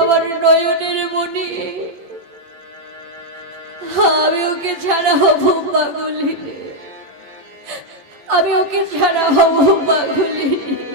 আমার নয়নের মনি, আমি ওকে ছাড়া হব পাগলিনী, আমি ওকে ছাড়া হব পাগলিনী।